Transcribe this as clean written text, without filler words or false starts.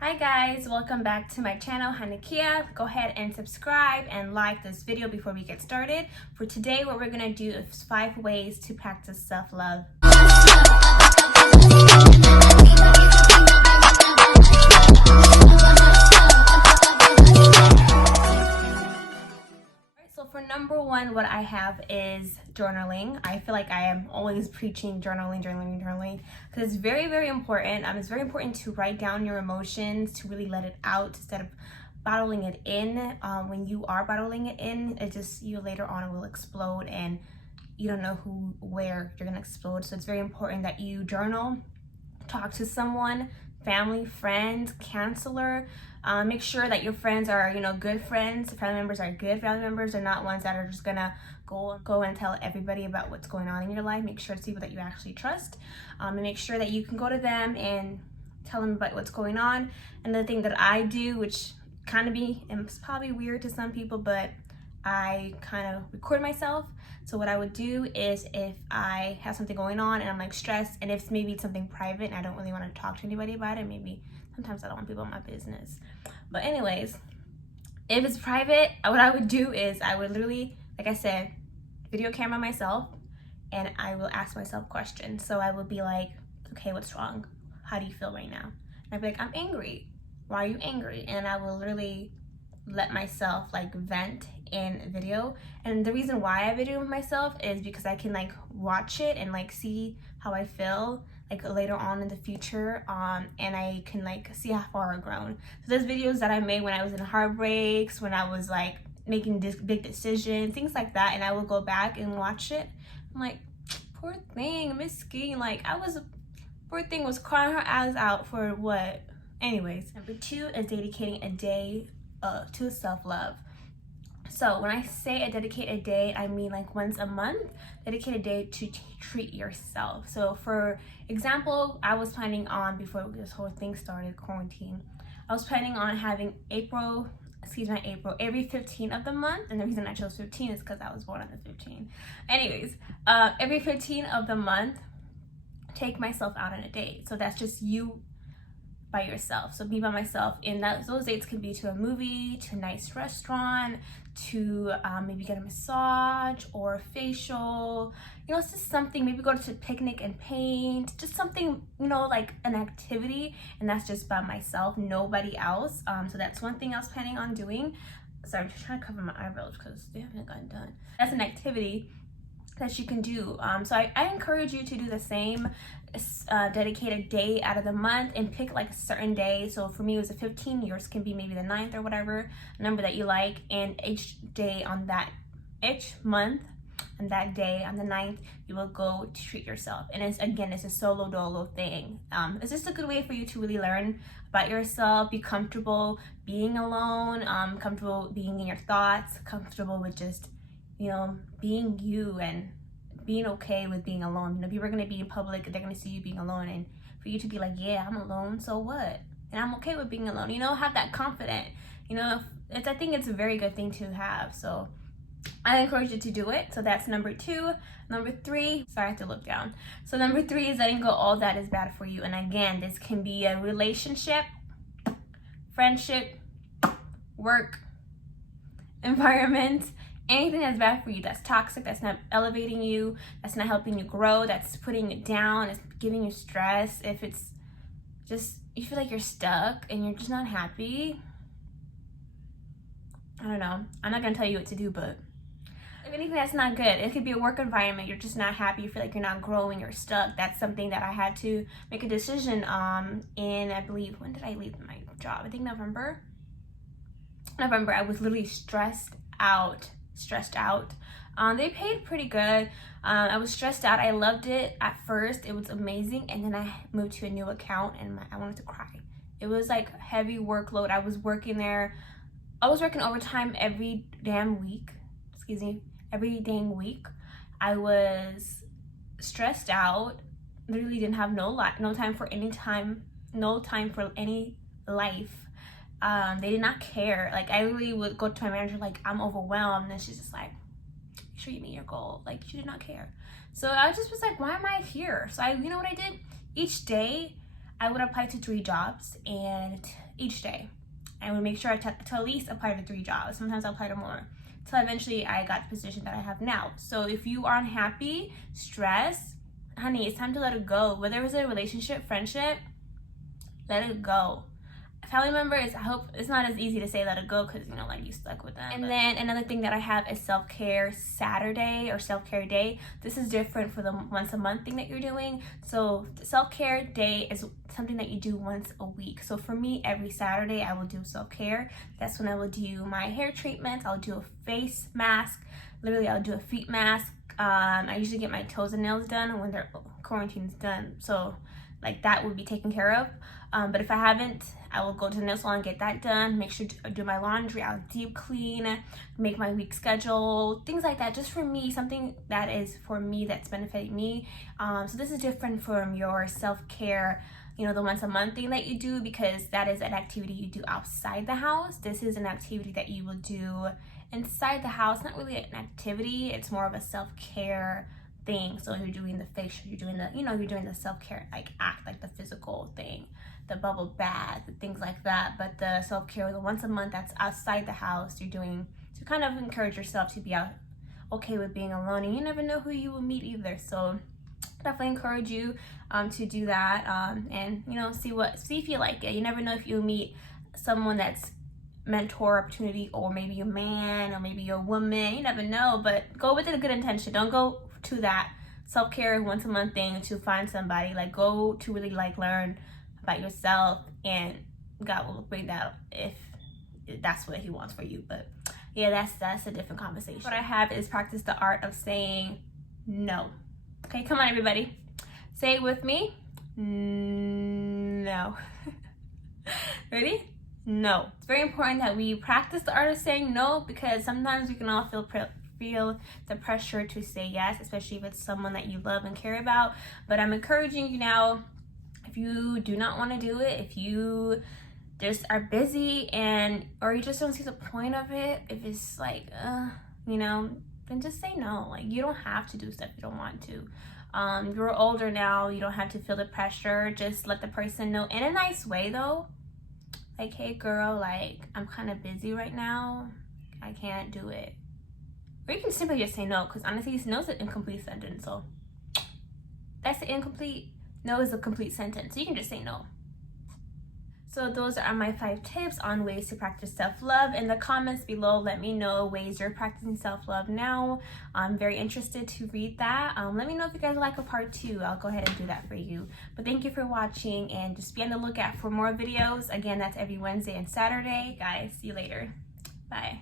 Hi guys, welcome back to my channel, Hanakia. Go ahead and subscribe and like this video before we get started. For today, what we're gonna do is 5 ways to practice self-love. So for number 1, what I have is journaling. I feel like I am always preaching journaling because it's very, very important. It's very important to write down your emotions, to really let it out instead of bottling it in. When you are bottling it in, it just, you later on it will explode and you don't know where you're gonna explode. So it's very important that you journal, talk to someone, family, friends, counselor. Make sure that your friends are, good friends. Family members are good family members. They're not ones that are just gonna go and tell everybody about what's going on in your life. Make sure it's people that you actually trust, and make sure that you can go to them and tell them about what's going on. And the thing that I do, which it's probably weird to some people, but I kind of record myself. So what I would do is, if I have something going on and I'm like stressed, and if maybe it's something private and I don't really want to talk to anybody about it, maybe sometimes I don't want people in my business. But anyways, if it's private, what I would do is I would literally, like I said, video camera myself, and I will ask myself questions. So I would be like, okay, what's wrong? How do you feel right now? And I'd be like, I'm angry. Why are you angry? And I will literally let myself like vent in video. And the reason why I video myself is because I can like watch it and like see how I feel like later on in the future, and I can like see how far I've grown. So there's videos that I made when I was in heartbreaks, when I was like making this big decision, things like that, and I will go back and watch it. I'm like, poor thing, miskin, like poor thing was crying her eyes out for what? Anyways, number 2 is dedicating a day to self-love. So when I say I dedicate a day, I mean like once a month, dedicate a day to treat yourself. So for example, I was planning on, before this whole thing started, quarantine, I was planning on having April, every 15th of the month. And the reason I chose 15 is because I was born on the 15th. Anyways, every 15th of the month, take myself out on a date. So that's just you by yourself. So me by myself, and those dates can be to a movie, to a nice restaurant, to maybe get a massage or a facial. It's just something, maybe go to a picnic and paint, just something, like an activity, and that's just by myself, nobody else. So that's one thing I was planning on doing. Sorry, I'm just trying to cover my eyebrows because they haven't gotten done. That's an activity that you can do. So I encourage you to do the same. Dedicate a day out of the month and pick like a certain day. So for me it was the 15th, yours can be maybe the 9th or whatever number that you like, and each month and that day on the 9th you will go to treat yourself. And it's a solo dolo thing. It's just a good way for you to really learn about yourself, be comfortable being alone, comfortable being in your thoughts, comfortable with just being you and being okay with being alone. People are going to be in public, they're going to see you being alone, and for you to be like, yeah, I'm alone, so what? And I'm okay with being alone. Have that confidence. I think it's a very good thing to have. So I encourage you to do it. So that's number 2. Number 3, sorry, I have to look down. So number 3 is letting go all that is bad for you. And again, this can be a relationship, friendship, work, environment, anything that's bad for you, that's toxic, that's not elevating you, that's not helping you grow, that's putting you down, it's giving you stress. If it's just, you feel like you're stuck and you're just not happy, I don't know, I'm not gonna tell you what to do, but if anything that's not good, it could be a work environment, you're just not happy, you feel like you're not growing, you're stuck. That's something that I had to make a decision in, I believe, when did I leave my job? I think November. I was literally stressed out. They paid pretty good. I was stressed out. I loved it at first, it was amazing, and then I moved to a new account and I wanted to cry. It was like heavy workload. I was working overtime every dang week. I was stressed out, literally didn't have no time for any life. They did not care. Like, I really would go to my manager like, I'm overwhelmed, and she's just like, make sure you meet your goal. Like, she did not care. So I just was like, why am I here? So you know what I did? Each day I would apply to 3 jobs, and each day. I would make sure to at least apply to 3 jobs. Sometimes I'll apply to more. Till eventually I got the position that I have now. So if you are unhappy, stressed, honey, it's time to let it go. Whether it's a relationship, friendship, let it go. Family members, I hope it's not as easy to say let it go because, you know, like you stuck with them. And then another thing that I have is self-care Saturday or self-care day. This is different for the once a month thing that you're doing. So the self-care day is something that you do once a week. So for me, every Saturday I will do self-care. That's when I will do my hair treatments. I'll do a face mask. Literally, I'll do a feet mask. I usually get my toes and nails done when their quarantine's done. So like that would be taken care of. But if I haven't, I will go to the nail salon and get that done. Make sure to do my laundry. I'll deep clean, make my week schedule, things like that. Just for me, something that is for me that's benefiting me. So this is different from your self-care, you know, the once a month thing that you do, because that is an activity you do outside the house. This is an activity that you will do inside the house. Not really an activity. It's more of a self-care thing. So you're doing the facial, you're doing the, you know, you're doing the self-care like act, like the physical thing, the bubble bath, the things like that. But the self-care, the once a month, that's outside the house. You're doing to kind of encourage yourself to be okay with being alone, and you never know who you will meet either. So definitely encourage you to do that, and you know, see if you like it. You never know if you'll meet someone that's mentor opportunity, or maybe a man, or maybe a woman. You never know, but go with a good intention. Don't go to that self-care once a month thing to find somebody. Like, go to really like learn about yourself, and God will bring that if that's what he wants for you. But yeah, that's a different conversation. What I have is practice the art of saying no. Okay, come on everybody, say it with me. No. Ready? No. It's very important that we practice the art of saying no, because sometimes we can all feel the pressure to say yes, especially if it's someone that you love and care about. But I'm encouraging you now, if you do not want to do it, if you just are busy or you just don't see the point of it, if it's like you know, then just say no. Like, you don't have to do stuff you don't want to. You're older now, you don't have to feel the pressure. Just let the person know in a nice way though, like, hey girl, like, I'm kind of busy right now, I can't do it. Or you can simply just say no, because honestly, no is an incomplete sentence. So that's the incomplete. No is a complete sentence. So you can just say no. So those are my 5 tips on ways to practice self-love. In the comments below, let me know ways you're practicing self-love now. I'm very interested to read that. Let me know if you guys like a part 2. I'll go ahead and do that for you. But thank you for watching, and just be on the lookout for more videos. Again, that's every Wednesday and Saturday. Guys, see you later. Bye.